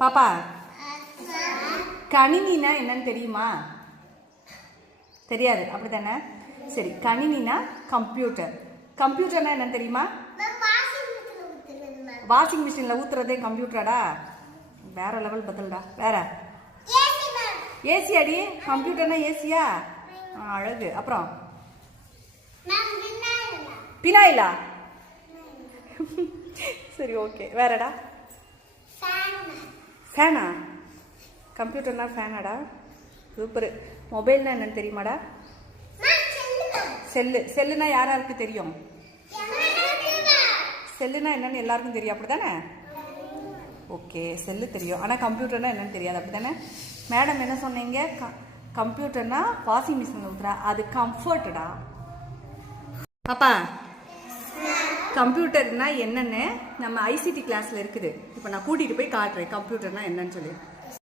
பாப்பா கணினினா என்னன்னு தெரியுமா? தெரியாது அப்படிதானே சரி கணினினா கம்ப்யூட்டர். கம்ப்யூட்டர்னா என்னன்னு தெரியுமா? வாஷிங் மிஷினில் ஊத்துறதே கம்ப்யூட்டராடா வேற லெவல் பதில்டா. வேற? ஏசி அடி கம்ப்யூட்டர்னா ஏசியா? அழகு. அப்புறம்? பினாயிலா சரி ஓகே. வேறடா? ஃபேனா? கம்ப்யூட்டர்னா ஃபேனாடா? சூப்பர். மொபைல்னா என்னன்னு தெரியுமாடா? செல்லு. செல்லுனா யார் யாருக்கு தெரியும்? செல்லுனா என்னன்னு எல்லாருக்கும் தெரியும். அப்படிதானே ஓகே செல்லு தெரியும். ஆனால் கம்ப்யூட்டர்னா என்னன்னு தெரியாது. அப்படிதானே மேடம் என்ன சொன்னீங்க? கம்ப்யூட்டர்னா வாஷிங் மிஷினில் ஊற்றுறா அது கம்ஃபர்ட்டடா பாப்பா கம்ப்யூட்டர்னா என்னென்ன நம்ம ஐசிடி கிளாஸில் இருக்குது. இப்போ நான் கூட்டிகிட்டு போய் காட்டுறேன். கம்ப்யூட்டர்னா என்னன்னு சொல்லி.